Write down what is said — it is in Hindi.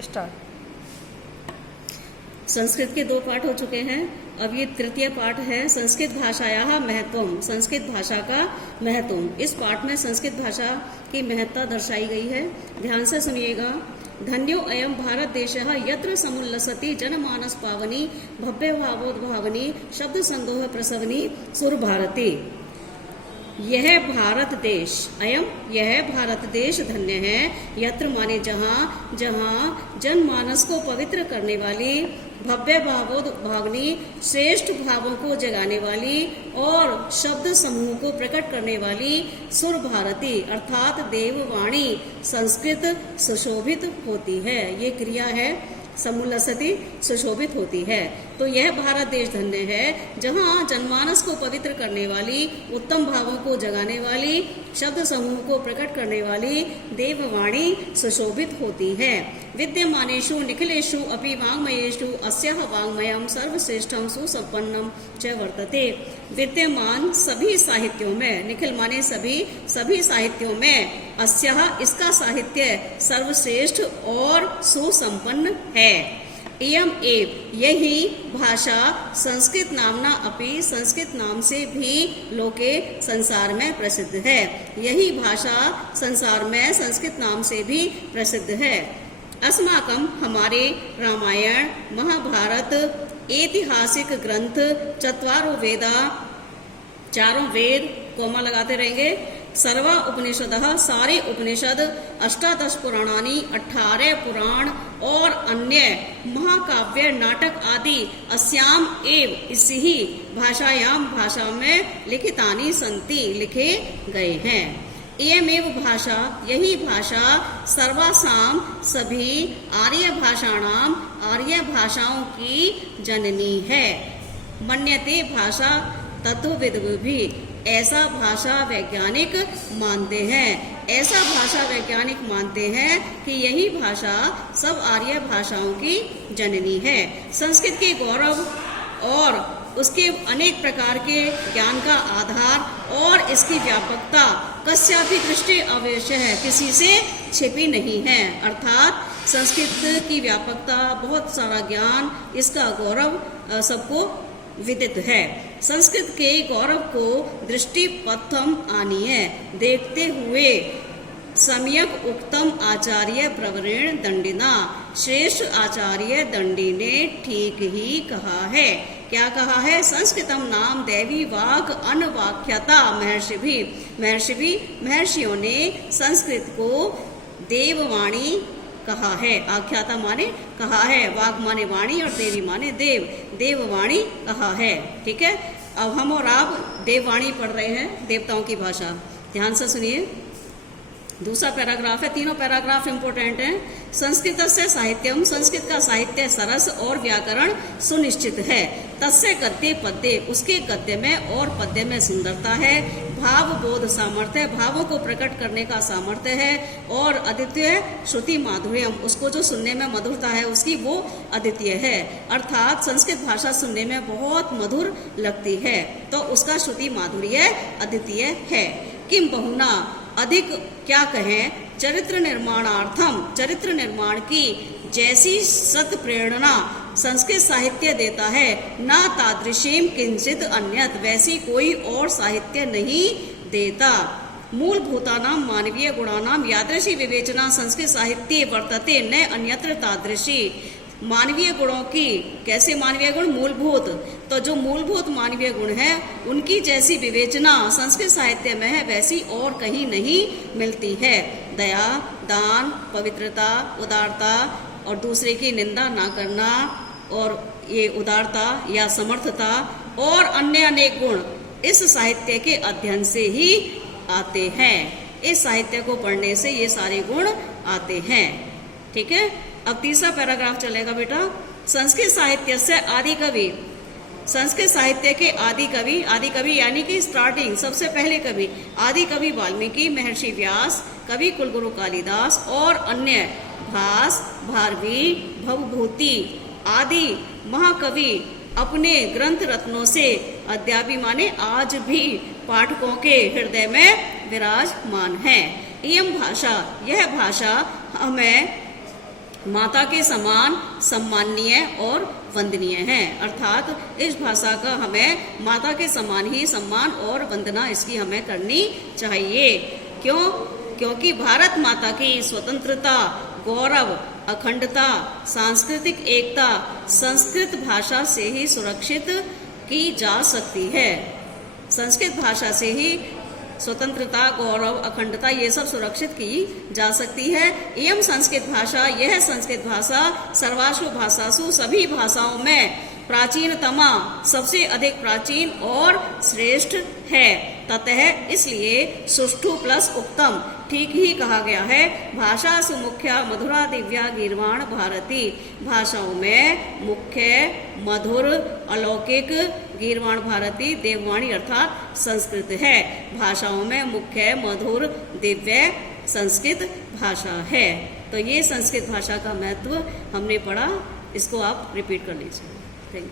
स्टार्ट। संस्कृत के 2 पाठ हो चुके हैं। अब ये तृतीय पाठ है, संस्कृत भाषायाः महत्वम, संस्कृत भाषा का महत्व। इस पाठ में संस्कृत भाषा की महत्ता दर्शाई गई है। ध्यान से सुनिएगा। धन्यो अयम भारत देशः यत्र समुल्लसति जनमानस पावनी भव्य भावोद्भावनी शब्द संदोह प्रसवनी सुर भारती। यह भारत देश, अयम यह भारत देश धन्य है, यत्र माने जहाँ, जहाँ जनमानस को पवित्र करने वाली, भव्य भावोद्भावनी श्रेष्ठ भावों को जगाने वाली और शब्द समूह को प्रकट करने वाली सुर भारती अर्थात देववाणी संस्कृत सुशोभित होती है। ये क्रिया है, समुल्लसति सुशोभित होती है। तो यह भारत देश धन्य है जहाँ जनमानस को पवित्र करने वाली, उत्तम भावों को जगाने वाली, शब्द समूह को प्रकट करने वाली देववाणी सुशोभित होती है। विद्यमानेषु निखिलेषु अपि वाङ्मयेषु अस्याः वाङ्मयम् सर्वश्रेष्ठं सुसंपन्नम च वर्तते। विद्यमान सभी साहित्यों में, निखिल माने सभी साहित्यों में, अस्याः इसका साहित्य सर्वश्रेष्ठ और सुसंपन्न है। इयम एव यही भाषा संस्कृत नामना अपि, संस्कृत नाम से भी लोके संसार में प्रसिद्ध है। यही भाषा संसार में संस्कृत नाम से भी प्रसिद्ध है। अस्माकं हमारे रामायण महाभारत ऐतिहासिक ग्रंथ चत्वारो वेदा, चारों वेद कोमा लगाते रहेंगे, सर्वा उपनिषदः सारे उपनिषद, अष्टादश पुराणानि 18 पुराण और अन्य महाकाव्य नाटक आदि अस्याम एव इसी ही भाषायाम भाषा में लिखितानि संति लिखे गए हैं। एयमेव भाषा यही भाषा सर्वासाम सभी आर्य भाषाणाम आर्य भाषाओं की जननी है। मन्यते भाषा तत्वविद भी ऐसा भाषा वैज्ञानिक मानते हैं, ऐसा भाषा वैज्ञानिक मानते हैं कि यही भाषा सब आर्य भाषाओं की जननी है। संस्कृत के गौरव और उसके अनेक प्रकार के ज्ञान का आधार और इसकी व्यापकता कस्यापि दृष्टि अवश्य है, किसी से छिपी नहीं है। अर्थात संस्कृत की व्यापकता, बहुत सारा ज्ञान, इसका गौरव सबको विदित है। संस्कृत के गौरव को दृष्टि पथम आनी है, देखते हुए सम्यक उक्तम आचार्य प्रवरेण दंडिना, श्रेष्ठ आचार्य दंडी ने ठीक ही कहा है। क्या कहा है? संस्कृतम नाम दैवी वाक अनवाख्यता महर्षियों ने संस्कृत को देववाणी कहा है। आख्याता माने कहा है, वाग माने वाणी और देवी माने देव, देववाणी कहा है। ठीक है, अब हम और आप देववाणी पढ़ रहे हैं, देवताओं की भाषा। ध्यान से सुनिए। दूसरा पैराग्राफ है, तीनों पैराग्राफ इंपोर्टेंट हैं। संस्कृत से साहित्यम, संस्कृत का साहित्य सरस और व्याकरण सुनिश्चित है। तस्य गद्य पद्य, उसके गद्य में और पद्य में सुंदरता है। भाव बोध सामर्थ्य, भावों को प्रकट करने का सामर्थ्य है। और अद्वितीय श्रुति माधुर्यम, उसको जो सुनने में मधुरता है उसकी वो अद्वितीय है। अर्थात संस्कृत भाषा सुनने में बहुत मधुर लगती है, तो उसका श्रुति माधुर्य अद्वितीय है। किम बहुना, अधिक क्या कहें, चरित्र निर्माणार्थम, चरित्र निर्माण की जैसी सत प्रेरणा संस्कृत साहित्य देता है, ना तादृशीम किंचित अन्यत, वैसी कोई और साहित्य नहीं देता। मूलभूतानाम मानवीय गुणानाम यादृशी विवेचना संस्कृत साहित्य वर्तते न अन्यत्र तादृशी। मानवीय गुणों की, कैसे मानवीय गुण? मूलभूत, तो जो मूलभूत मानवीय गुण है उनकी जैसी विवेचना संस्कृत साहित्य में है वैसी और कहीं नहीं मिलती है। दया, दान, पवित्रता, उदारता और दूसरे की निंदा ना करना, और ये उदारता या समर्थता और अन्य अनेक गुण इस साहित्य के अध्ययन से ही आते हैं। इस साहित्य को पढ़ने से ये सारे गुण आते हैं। ठीक है, अब तीसरा पैराग्राफ चलेगा बेटा। संस्कृत साहित्य से आदि कवि, संस्कृत साहित्य के आदि कवि यानी कि स्टार्टिंग, सबसे पहले कवि आदि कवि वाल्मीकि, महर्षि व्यास, कवि कुलगुरु कालिदास और अन्य भास, भारवी, भवभूति आदि महाकवि अपने ग्रंथ रत्नों से अद्यापि माने आज भी पाठकों के हृदय में विराजमान है। एवं भाषा, यह भाषा हमें माता के समान सम्माननीय और वंदनीय है। अर्थात इस भाषा का हमें माता के समान ही सम्मान और वंदना इसकी हमें करनी चाहिए। क्यों? क्योंकि भारत माता की स्वतंत्रता, गौरव, अखंडता, सांस्कृतिक एकता संस्कृत भाषा से ही सुरक्षित की जा सकती है। संस्कृत भाषा से ही स्वतंत्रता, गौरव, अखंडता ये सब सुरक्षित की जा सकती है। एवं संस्कृत भाषा, यह संस्कृत भाषा सर्वासु भाषासु सभी भाषाओं में प्राचीनतमा, सबसे अधिक प्राचीन और श्रेष्ठ है। ततः इसलिए सुष्ठु प्लस उत्तम, ठीक ही कहा गया है। भाषा सुमुख्या मधुरा दिव्या गीर्वाण भारती, भाषाओं में मुख्य, मधुर, अलौकिक, गीर्वाण भारती देववाणी अर्थात संस्कृत है। भाषाओं में मुख्य, मधुर, दिव्य संस्कृत भाषा है। तो ये संस्कृत भाषा का महत्व हमने पढ़ा, इसको आप रिपीट कर लीजिए। Thank you.